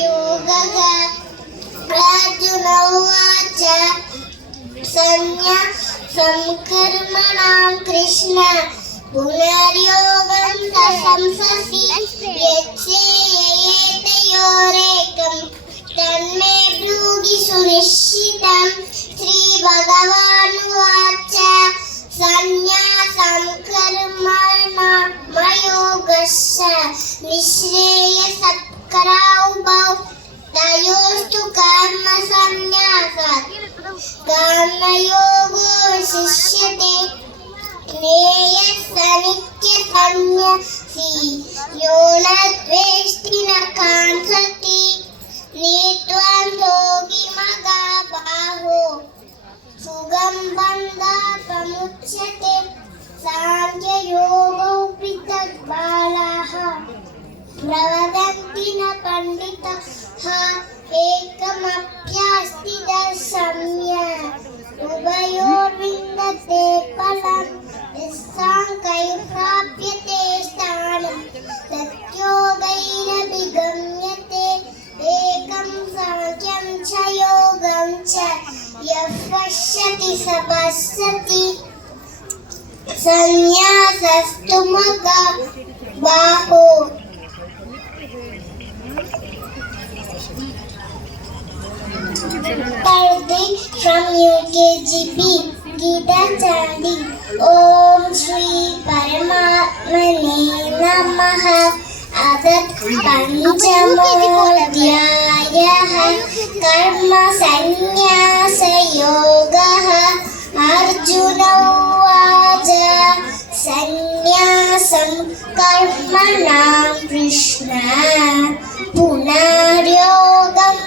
योगः अर्जुन उवाच संन्यासं कर्मणां कृष्ण पुनर्योगं संससि यच्चेयेतयोरेकं तन्मे ब्रूहि सुनिश्चितं श्रीभगवानुवाच संन्यासं कर्मणां योगस्य निःश्रेयसत्करावुभौ तयोस्तु कर्म संन्यासात् कर्मयोगो शिष्यते नित्यसंन्यासी यो न द्वेष्टि न काङ्क्षति नीत्वां योगिमहाबाहो सुगं बन्धात् प्रमुच्यते साङ्ख्ययोगो पृथक् बालाः प्रवदन्ति न पण्डिताः एकमप्यास्ति दर्शम्यम् उभयोर्विन्दते फलम् यस्साङ्ख्यैर्प्राप्यते स्थानं तद्योगैरभिगम्यते एकं साङ्ख्यं च योगं च यः पश्यति स पश्यति संन्यासस्तु महाबाहो Parvati from UKGP Gita chanting Om Shri Paramatmane Namaha Adat Panchamodhyayah Karma Sannyasa Yogaha Arjuna Uvacha Sannyasam Karmanam Krishna Punaryogam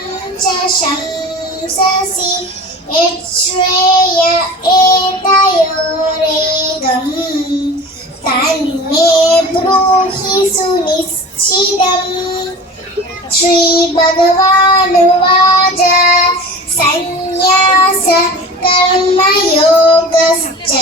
cha shamsasi यच्छ्रेय एतयोरेकं तन्मे ब्रूहि सुनिश्चितम् श्रीभगवानुवाच संन्यास कर्मयोगश्च